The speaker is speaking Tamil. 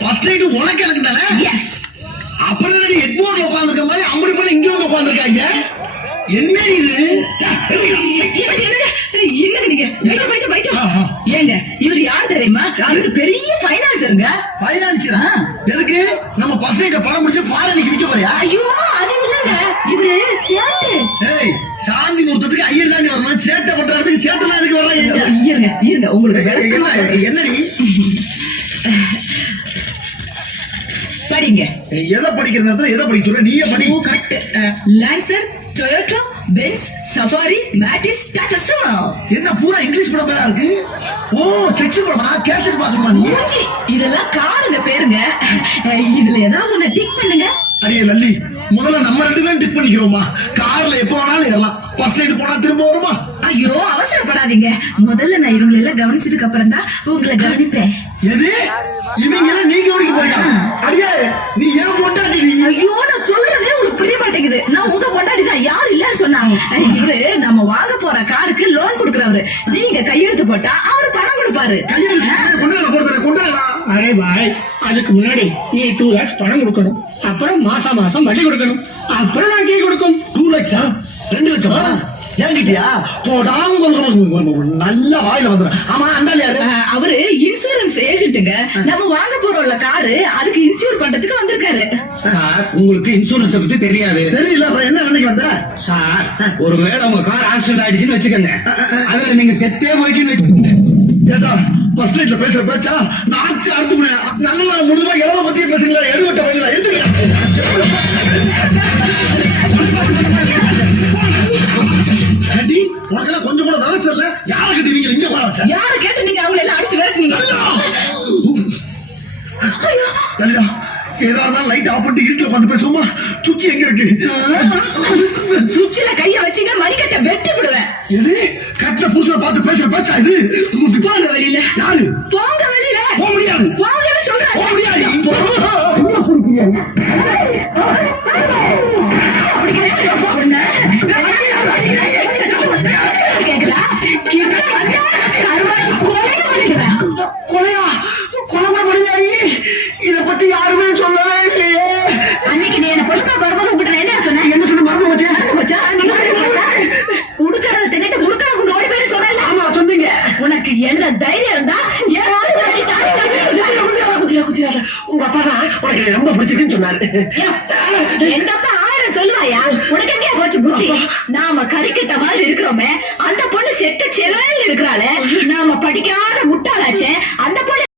ஃபர்ஸ்ட் நைட் உனக்கு எனக்கு தானே? எஸ். அப்புறம் என்னடி ஹெட்போன்ல உட்கார்ந்திருக்க மாதிரி அம்படி பண்ண இங்க வந்து உட்கார்ந்திருக்காங்க? என்னடி இது? என்னங்க நீங்க ஏங்க இவர் யார் தெரியுமா? இவரு பெரிய பைனான்சருங்க. பைனான்சியரா? எதுக்கு? நம்ம ஃபர்ஸ்ட் நைட் படம் முடிச்சு பாரணிக்கு விக்க போறியா? ஐயோ அது இல்லங்க, இவரு சேட்டு. ஏய், சாந்தி முகூர்த்தத்துக்கு ஐயர் தாண்டி வரணும், சேட்டை பண்றதுக்கு சேட்டெல்லாம் எதுக்கு வர்றாங்க? இருங்க உங்களுக்கு என்னடி படிங்க. எதை படிக்கிற நேரத்துல எதை படிக்க சொல்ற? நீயே படி. Correct. Lancer, Toyota, Benz, Safari, Matiz, Tata Sumo. என்ன பூரா இங்கிலீஷ் படம் பேரா இருக்கு? ஓ, செக்ஸ் படமா? கேசட் பாக்கணுமா நீ? மூஞ்சி, இதெல்லாம் காருங்க பேருங்க. இதுல ஏதாவது ஒண்ணு டிக் பண்ணுங்க. அடியே லல்லி, முதல்ல நம்ம ரெண்டு பேரும் டிக் பண்ணிக்கிறோமா? கார்ல எப்ப வேணாலும் ஏறலாம். ஃபர்ஸ்ட் நைட் போனா திரும்ப வருமா? ஐயோ அவசரப்படாதீங்க. முதல்ல நான் இவங்களை எல்லாம் கவனிச்சதுக்கு அப்புறம் தான் உங்களை கவனிப்பேன். எது? இவங்க எல்லாம் நீ கவனிக்க போறியா? அடியே, நீ ஏன் பொண்டாட்டி? ஐயோ நான் சொல்றதே உங்களுக்கு புரிய மாட்டேங்குது. நான் உங்க பொண்டாட்டி தான், யாரும் இல்லன்னு சொன்னாங்க. இவரு நம்ம வாங்க போற காருக்கு லோன் கொடுக்கறவரு. நீங்க கையெழுத்து போட்டா அவரு பணம் கொடுப்பாரு. அரே பாய், அதுக்கு முன்னாடி நீ 2 lakhs பணம் கொடுக்கணும். அப்புறம் மாசம் மாசம் வட்டி கொடுக்கணும். அப்புறம் நான் கீ கொடுக்கும். 2 லட்சா? 2 லட்சமா? ஏங்கிட்டியா? போடாம நல்ல வாயில வந்துடும். ஆமா, அண்டால யாரு? அவரு இன்சூரன்ஸ் ஏஜென்ட்டுங்க. நம்ம வாங்க போறோம்ல காரு, அதுக்கு இன்சூர் பண்றதுக்கு வந்திருக்காரு. சார், உங்களுக்கு இன்சூரன்ஸ் பத்தி தெரியாது. தெரியல, அப்புறம் என்ன நினைக்க வந்த? சார், ஒருவேளை உங்க கார் ஆக்சிடென்ட் ஆயிடுச்சுன்னு வச்சுக்கோங்க, அதுல நீங்க செத்தே போயிட்டுன்னு வச்சுக்கோங்க. ஏதா ஃபர்ஸ்ட் நைட்ல பேசுற பேச்சா நாக்கு அறுத்து நல்ல நாள் முழுதுமா இளவ பத்தியே பேசுறீங்களா? எடுவட்ட வயலா எந்திரியா? கண்டி, உனக்கெல்லாம் கொஞ்சம் கூட தரசு இல்ல. யாரை கட்டி நீங்க இங்க வர வச்சா? யாரு கேட்டு நீங்க அவங்களை எல்லாம் அடிச்சு விரட்டுனீங்க? லலிதா, ஏதாவது லைட் ஆஃப் பண்ணிட்டு இருட்டுல உட்காந்து பேசுவோமா? சுச்சி எங்க இருக்கு? சுவிட்ச்ல கைய வச்சீங்க மணிக்கட்ட வெட்டி விடுவேன். எது? கட்டில புருஷனை பார்த்து பேசுற பேச்சா இது? போங்க வெளியில. யாரு? போங்க வெளியில. போக முடியாது. போங்கன்னு சொல்றேன். போக முடியாது. கேக்குதா? கொலையா? கொலை பண்ணியாரி? இத பத்தி யாருமே சொல்லவே இல்லையே. அன்னைக்கு நீ என்ன பொறுப்பா வரும்போது உங்ககிட்ட என்ன சொன்ன? என்ன சொன்ன? மறந்து போச்சே. போச்சா? உடுக்கறத தின்னுட்டு முறுக்கற கொண்டு ஓடி போயிரு சொன்னேன். ஆமா சொன்னீங்க. உனக்கு என்ன தைரியம் இருந்தா உங்க அப்பா தான் உனக்கு ரொம்ப பிடிச்சிருக்குன்னு சொன்னாரு. எங்க அப்பா 1000 சொல்லுவாயா? உனக்கு எங்கே போச்சு புத்தி? நாம கறிக்கட்ட மாதிரி இருக்கிறோமே, அந்த பொண்ணு செத்த செலவில் இருக்கிறாளே, நாம படிக்காத முட்டாளாச்சே, அந்த பொண்ணு